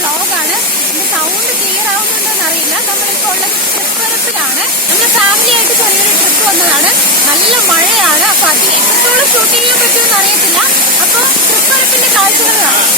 വ്ളോഗാണ്. ഇതിന്റെ sound clear ആവുന്നുണ്ടോന്ന് അറിയില്ല. നമ്മളിപ്പോൾ ഉള്ളത് തൃപ്പരപ്പിലാണ്. നമ്മൾ ഫാമിലി ആയിട്ട് ചെറിയൊരു ട്രിപ്പ് വന്നതാണ്. നല്ല മഴയാണ്. അപ്പൊ അത് എത്രത്തോളം ഷൂട്ട് ചെയ്യാൻ പറ്റുമെന്ന് അറിയത്തില്ല. അപ്പൊ തൃപ്പരപ്പിന്റെ കാഴ്ചകൾ കാണാം.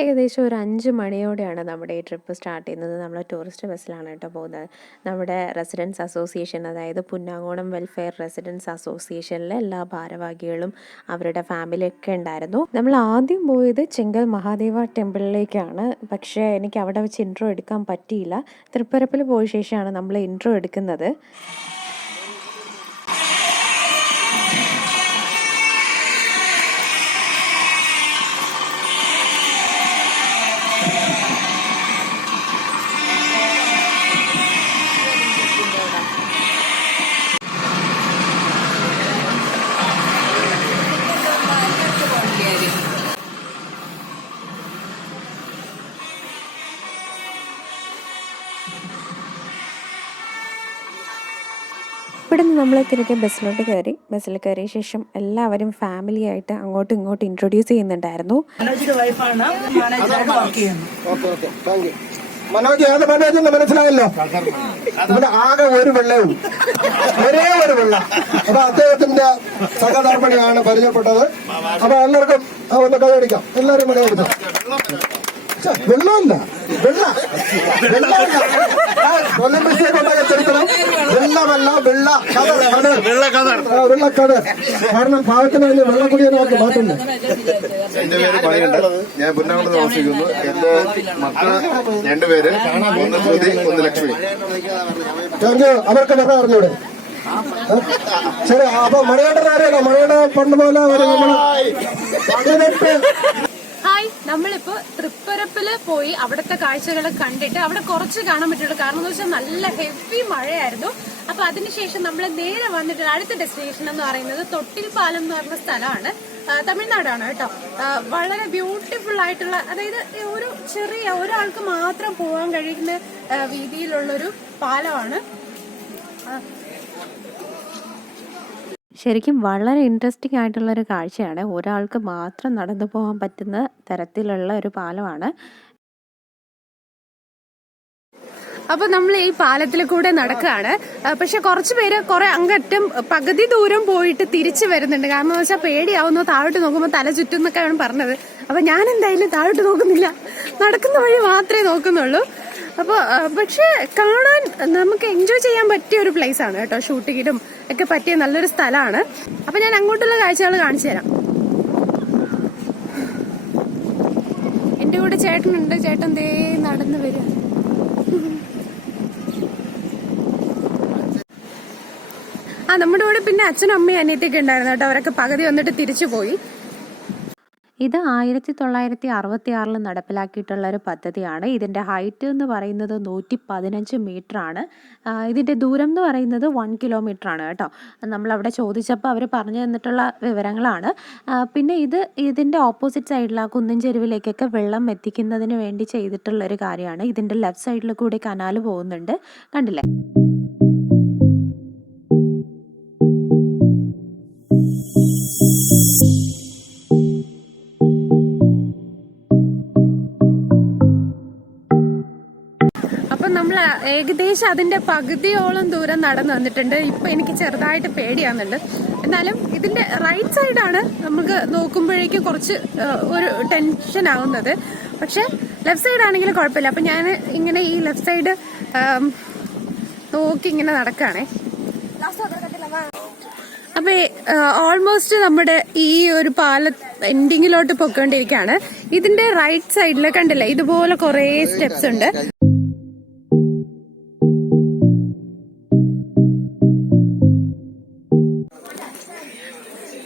ഏകദേശം ഒരു 5 മണിയോടെയാണ് നമ്മുടെ ഈ ട്രിപ്പ് സ്റ്റാർട്ട് ചെയ്യുന്നത്. നമ്മൾ ടൂറിസ്റ്റ് ബസ്സിലാണ് കേട്ടോ പോകുന്നത്. നമ്മുടെ റെസിഡൻസ് അസോസിയേഷൻ, അതായത് പുന്നാങ്ങോണം വെൽഫെയർ റെസിഡൻസ് അസോസിയേഷനിലെ എല്ലാ ഭാരവാഹികളും അവരുടെ ഫാമിലിയൊക്കെ ഉണ്ടായിരുന്നു. നമ്മൾ ആദ്യം പോയത് ചെങ്കൽ മഹാദേവ ടെമ്പിളിലേക്കാണ്. പക്ഷേ എനിക്ക് അവിടെ വെച്ച് ഇൻട്രോ എടുക്കാൻ പറ്റിയില്ല. തൃപ്പരപ്പിൽ പോയ ശേഷമാണ് നമ്മൾ ഇൻട്രോ എടുക്കുന്നത്. ഇവിടെ നിന്ന് നമ്മൾ തിരികെ ബസ്സിലോട്ട് കയറി. ബസ്സിൽ കയറിയ ശേഷം എല്ലാവരും ഫാമിലി ആയിട്ട് അങ്ങോട്ടും ഇങ്ങോട്ടും ഇൻട്രൊഡ്യൂസ് ചെയ്യുന്നുണ്ടായിരുന്നു. മനോജ് ഏത് മനോജെന്ന് മനസ്സിലായല്ലോ. ഇവിടെ ആകെ ഒരു വെള്ളവും, ഒരേ ഒരു വെള്ളം. അപ്പൊ അദ്ദേഹത്തിന്റെ സഹധർമ്മിണിയാണ് പരിചയപ്പെട്ടത്. അപ്പൊ എല്ലാവർക്കും ഒന്ന് കൈയടിക്കാം. എല്ലാവരും കൈയടിക്കാം. വെള്ളമല്ല, വെള്ളമല്ല, വെള്ളക്കട. കാരണം പാവത്തിന് തന്നെ വെള്ളക്കുടിയെ നമുക്ക് മാറ്റുന്നു. എന്റെ പേര് പണിയുണ്ട്. ഞാൻ പുന്നാങ്ങോട് താമസിക്കുന്നു. എന്റെ മക്കള് 2 പേര്, ഒന്ന് ശ്രുതി, ഒന്ന് ലക്ഷ്മി. അവർക്ക് മക്കൾ അറിഞ്ഞൂടെ? ശരി. അപ്പൊ മണിയേട്ടൻ അറിയാലോ. മണിയുടെ പണ്ട് പോലെ ഹായ്, നമ്മളിപ്പോ തൃപ്പരപ്പില് പോയി അവിടുത്തെ കാഴ്ചകൾ കണ്ടിട്ട് അവിടെ കുറച്ച് കാണാൻ പറ്റുള്ളൂ. കാരണം എന്ന് വെച്ചാൽ നല്ല ഹെവി മഴയായിരുന്നു. അപ്പൊ അതിനുശേഷം നമ്മൾ നേരെ വന്നിട്ട് അടുത്ത ഡെസ്റ്റിനേഷൻ എന്ന് പറയുന്നത് തൊട്ടിൽ പാലം എന്ന് പറഞ്ഞ സ്ഥലമാണ്. തമിഴ്നാടാണ് കേട്ടോ. വളരെ ബ്യൂട്ടിഫുൾ ആയിട്ടുള്ള, അതായത് ഒരു ചെറിയ ഒരാൾക്ക് മാത്രം പോകാൻ കഴിയുന്ന വീതിയിലുള്ളൊരു പാലമാണ്. ശരിക്കും വളരെ ഇൻട്രസ്റ്റിംഗ് ആയിട്ടുള്ളൊരു കാഴ്ചയാണ്. ഒരാൾക്ക് മാത്രം നടന്നു പോകാൻ പറ്റുന്ന തരത്തിലുള്ള ഒരു പാലമാണ്. അപ്പൊ നമ്മൾ ഈ പാലത്തിൽ കൂടെ നടക്കുകയാണ്. പക്ഷെ കുറച്ചു പേര് കുറെ അങ്ങറ്റം പകുതി ദൂരം പോയിട്ട് തിരിച്ചു വരുന്നുണ്ട്. കാരണം എന്ന് വെച്ചാൽ പേടിയാവുന്നു, താഴോട്ട് നോക്കുമ്പോൾ തല ചുറ്റും എന്നൊക്കെയാണ് പറഞ്ഞത്. അപ്പൊ ഞാൻ എന്തായാലും താഴോട്ട് നോക്കുന്നില്ല, നടക്കുന്ന വഴി മാത്രമേ നോക്കുന്നുള്ളൂ. അപ്പോൾ പക്ഷെ കാണാൻ നമുക്ക് എൻജോയ് ചെയ്യാൻ പറ്റിയ ഒരു പ്ലേസ് ആണ് കേട്ടോ. ഷൂട്ടിങ്ങിനും ഒക്കെ പറ്റിയ നല്ലൊരു സ്ഥലമാണ്. അപ്പൊ ഞാൻ അങ്ങോട്ടുള്ള കാഴ്ചകൾ കാണിച്ചു തരാം. എന്റെ കൂടെ ചേട്ടനുണ്ട്. ചേട്ടൻ ദേ നടന്നു വരിക. നമ്മുടെ കൂടെ പിന്നെ അച്ഛനും അമ്മയും അനിയത്തിയൊക്കെ ഉണ്ടായിരുന്നു കേട്ടോ. അവരൊക്കെ പകുതി വന്നിട്ട് തിരിച്ചു പോയി. ഇത് 1966 നടപ്പിലാക്കിയിട്ടുള്ള ഒരു പദ്ധതിയാണ്. ഇതിൻ്റെ ഹൈറ്റ് എന്ന് പറയുന്നത് 115 മീറ്റർ ആണ്. ഇതിൻ്റെ ദൂരം എന്ന് പറയുന്നത് 1 കിലോമീറ്റർ ആണ് കേട്ടോ. നമ്മളവിടെ ചോദിച്ചപ്പോൾ അവർ പറഞ്ഞു തന്നിട്ടുള്ള വിവരങ്ങളാണ്. പിന്നെ ഇതിൻ്റെ ഓപ്പോസിറ്റ് സൈഡിൽ ആ കുന്നിൻ ചെരുവിലേക്കൊക്കെ വെള്ളം എത്തിക്കുന്നതിന് വേണ്ടി ചെയ്തിട്ടുള്ളൊരു കാര്യമാണ്. ഇതിൻ്റെ ലെഫ്റ്റ് സൈഡിൽ കൂടി കനാൽ പോകുന്നുണ്ട്, കണ്ടില്ലേ? ഏകദേശം അതിന്റെ പകുതിയോളം ദൂരം നടന്നു വന്നിട്ടുണ്ട്. ഇപ്പൊ എനിക്ക് ചെറുതായിട്ട് പേടിയാവുന്നുണ്ട്. എന്നാലും ഇതിന്റെ റൈറ്റ് സൈഡാണ് നമുക്ക് നോക്കുമ്പോഴേക്കും കുറച്ച് ഒരു ടെൻഷൻ ആവുന്നത്. പക്ഷെ ലെഫ്റ്റ് സൈഡ് ആണെങ്കിലും കുഴപ്പമില്ല. അപ്പൊ ഞാൻ ഇങ്ങനെ ഈ ലെഫ്റ്റ് സൈഡ് നോക്കി ഇങ്ങനെ നടക്കുകയാണേ. അപ്പൊ ഓൾമോസ്റ്റ് നമ്മുടെ ഈ ഒരു എൻഡിങ്ങിലോട്ട് പൊയ്ക്കൊണ്ടിരിക്കുകയാണ്. ഇതിന്റെ റൈറ്റ് സൈഡിൽ കണ്ടില്ല, ഇതുപോലെ കുറെ സ്റ്റെപ്സ് ഉണ്ട്.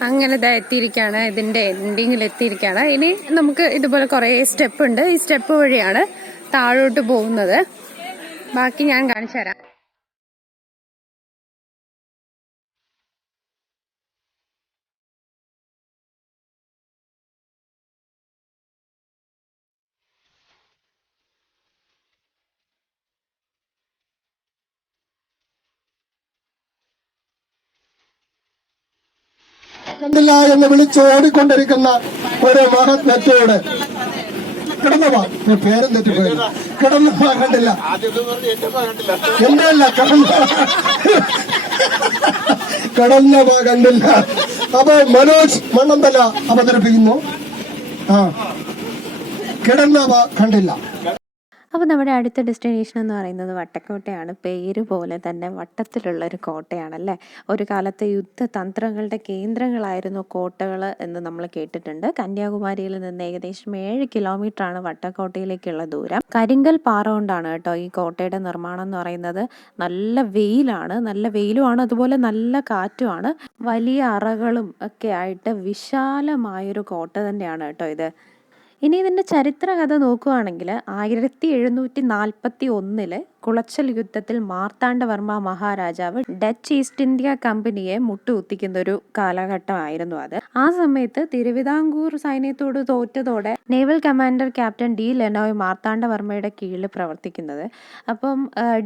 അങ്ങനെ എത്തിയിരിക്കുകയാണ്, ഇതിന്റെ എൻഡിങ്ങിൽ എത്തിയിരിക്കുകയാണ്. ഇനി നമുക്ക് ഇതുപോലെ കുറെ സ്റ്റെപ്പ് ഉണ്ട്. ഈ സ്റ്റെപ്പ് വഴിയാണ് താഴോട്ട് പോകുന്നത്. ബാക്കി ഞാൻ കാണിച്ചു തരാം. കണ്ടില്ല എന്ന് വിളിച്ചോടിക്കൊണ്ടിരിക്കുന്ന ഒരു മഹത് വ്യക്തിയോട് കിടന്നവാ, പേരും തെറ്റിപ്പോയി, കിടന്നവാ കണ്ടില്ല, എന്റെ അല്ല കിടന്നവാ കണ്ടില്ല. അപ്പൊ മനോജ് മണ്ണന്തല അവതരിപ്പിക്കുന്നു. കിടന്നവാ കണ്ടില്ല. അപ്പോൾ നമ്മുടെ അടുത്ത ഡെസ്റ്റിനേഷൻ എന്ന് പറയുന്നത് വട്ടക്കോട്ടയാണ്. പേര് പോലെ തന്നെ വട്ടത്തിലുള്ളൊരു കോട്ടയാണല്ലേ. ഒരു കാലത്ത് യുദ്ധതന്ത്രങ്ങളുടെ കേന്ദ്രങ്ങളായിരുന്നു കോട്ടകൾ എന്ന് നമ്മൾ കേട്ടിട്ടുണ്ട്. കന്യാകുമാരിയിൽ നിന്ന് ഏകദേശം 7 കിലോമീറ്ററാണ് വട്ടക്കോട്ടയിലേക്കുള്ള ദൂരം. കരിങ്കൽ പാറ കൊണ്ടാണ് കേട്ടോ ഈ കോട്ടയുടെ നിർമ്മാണം എന്ന് പറയുന്നത്. നല്ല വെയിലുമാണ്, അതുപോലെ നല്ല കാറ്റുമാണ്. വലിയ അറകളും ഒക്കെ ആയിട്ട് വിശാലമായൊരു കോട്ട തന്നെയാണ് കേട്ടോ ഇത്. ഇനി ഇതിൻ്റെ ചരിത്രകഥ നോക്കുകയാണെങ്കിൽ 1741 കുളച്ചൽ യുദ്ധത്തിൽ മാർത്താണ്ഡവർമ്മ മഹാരാജാവ് ഡച്ച് ഈസ്റ്റ് ഇന്ത്യ കമ്പനിയെ മുട്ടുകുത്തിക്കുന്ന ഒരു കാലഘട്ടമായിരുന്നു അത്. ആ സമയത്ത് തിരുവിതാംകൂർ സൈന്യത്തോട് തോറ്റതോടെ naval commander captain de Lannoy മാർത്താണ്ഡവർമ്മയുടെ കീഴിൽ പ്രവർത്തിക്കുന്നത്. അപ്പം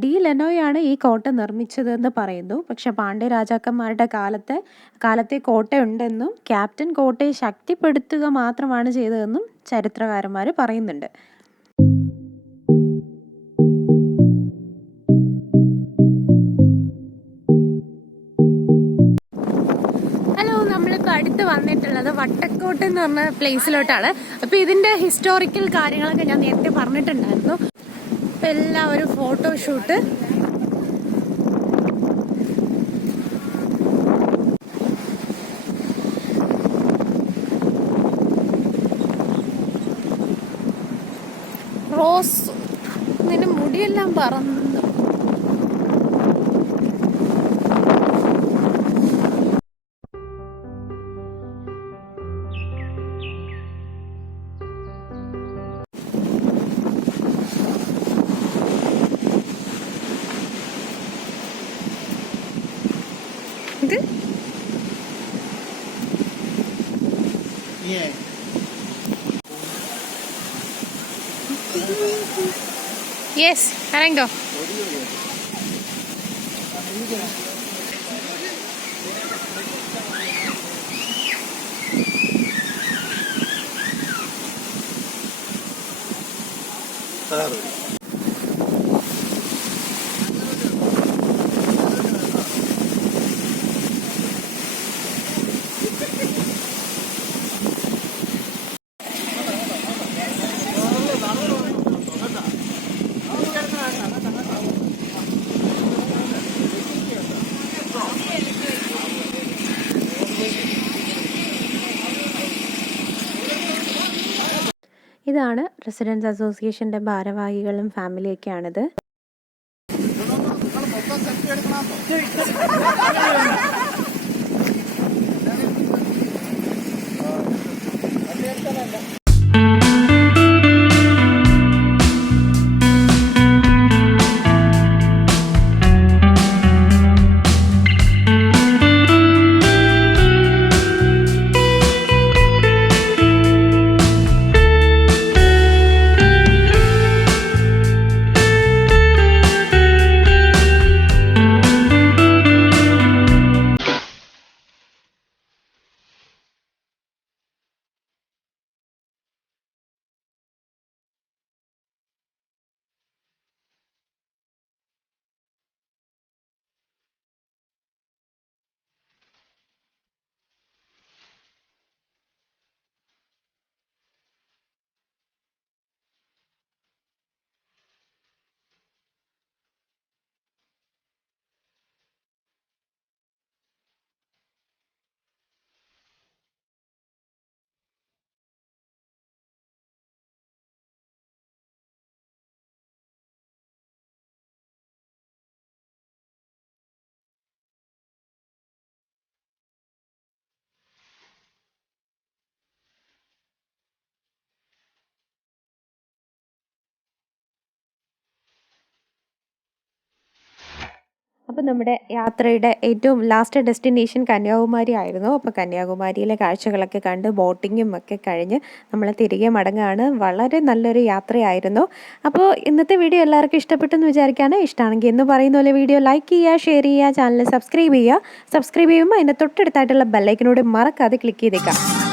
ഡി ലെനോയ് ആണ് ഈ കോട്ട നിർമ്മിച്ചതെന്ന് പറയുന്നു. പക്ഷെ പാണ്ഡ്യ രാജാക്കന്മാരുടെ കാലത്തെ കോട്ടയുണ്ടെന്നും ക്യാപ്റ്റൻ കോട്ടയെ ശക്തിപ്പെടുത്തുക മാത്രമാണ് ചെയ്തതെന്നും ചരിത്രകാരന്മാർ പറയുന്നുണ്ട്. അടുത്ത് വന്നിട്ടുള്ളത് വട്ടക്കോട്ട് എന്ന് പറഞ്ഞ പ്ലേസിലോട്ടാണ്. അപ്പൊ ഇതിന്റെ ഹിസ്റ്റോറിക്കൽ കാര്യങ്ങളൊക്കെ ഞാൻ നേരത്തെ പറഞ്ഞിട്ടുണ്ടായിരുന്നു. അപ്പൊ എല്ലാവരും ഫോട്ടോഷൂട്ട്. റോസ് നിന്റെ മുടിയെല്ലാം പറന്നു. ഇത് യെസ് ഇറങ്ങോ. ഇതാണ് റെസിഡൻസ് അസോസിയേഷൻ്റെ ഭാരവാഹികളും ഫാമിലിയൊക്കെയാണിത്. അപ്പോൾ നമ്മുടെ യാത്രയുടെ ഏറ്റവും ലാസ്റ്റ് ഡെസ്റ്റിനേഷൻ കന്യാകുമാരി ആയിരുന്നു. അപ്പോൾ കന്യാകുമാരിയിലെ കാഴ്ചകളൊക്കെ കണ്ട് ബോട്ടിങ്ങും ഒക്കെ കഴിഞ്ഞ് നമ്മൾ തിരികെ മടങ്ങുകയാണ്. വളരെ നല്ലൊരു യാത്രയായിരുന്നു. അപ്പോൾ ഇന്നത്തെ വീഡിയോ എല്ലാവർക്കും ഇഷ്ടപ്പെട്ടെന്ന് വിചാരിക്കുകയാണ്. ഇഷ്ടമാണെങ്കിൽ എന്ന് പറയുന്ന പോലെ വീഡിയോ ലൈക്ക് ചെയ്യുക, ഷെയർ ചെയ്യുക, ചാനൽ സബ്സ്ക്രൈബ് ചെയ്യുക. സബ്സ്ക്രൈബ് ചെയ്യുമ്പോൾ അതിൻ്റെ തൊട്ടടുത്തായിട്ടുള്ള ബെല്ലൈക്കനോട് മറക്കാതെ ക്ലിക്ക് ചെയ്തേക്കാം.